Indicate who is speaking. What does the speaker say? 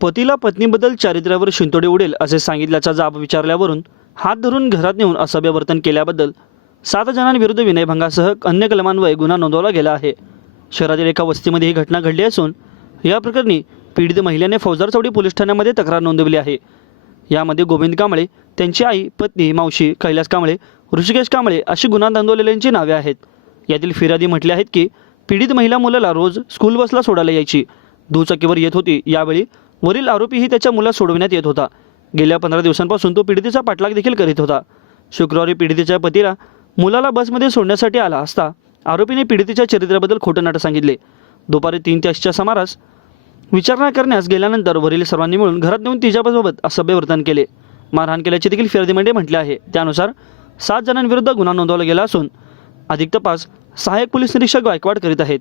Speaker 1: पतीला पत्नीबद्दल चारित्र्यावर शिंतोडे उडेल असे सांगितल्याचा जाब विचारल्यावरून हात धरून घरात नेऊन असभ्य वर्तन केल्याबद्दल सात जणांविरुद्ध विनयभंगासह अन्य कलमांवर गुन्हा नोंदवला गेला आहे. शहरातील एका वस्तीमध्ये ही घटना घडली असून या प्रकरणी पीडित महिलेने फौजदार चौडी पोलीस ठाण्यामध्ये तक्रार नोंदवली आहे. यामध्ये गोविंद कांबळे त्यांची आई पत्नी मावशी कैलास कांबळे ऋषिकेश कांबळे अशी गुन्हा नोंदवलेल्यांची नावे आहेत. यातील फिर्यादी म्हटले आहेत की पीडित महिला मुलाला रोज स्कूल बसला सोडायला यायची. दुचाकीवर येत होती. यावेळी वरील आरोपीही त्याच्या मुलास सोडविण्यात येत होता. गेल्या पंधरा दिवसांपासून तो पीडितेचा पाठलाग देखील करीत होता. शुक्रवारी पीडितेच्या पतीला मुलाला बसमध्ये सोडण्यासाठी आला असता आरोपीने पीडितेच्या चरित्राबद्दल खोटं नाटक सांगितले. दुपारी तीन तासच्या सुमारास विचारणा करण्यास गेल्यानंतर वरील सर्वांनी मिळून घरात नेऊन तिच्यासोबत असभ्य वर्तन केले. मारहाण केल्याचे देखील फिर्यादीमध्ये म्हटले आहे. त्यानुसार सात जणांविरुद्ध गुन्हा नोंदवला गेला असून अधिक तपास सहाय्यक पोलीस निरीक्षक गायकवाड करीत आहेत.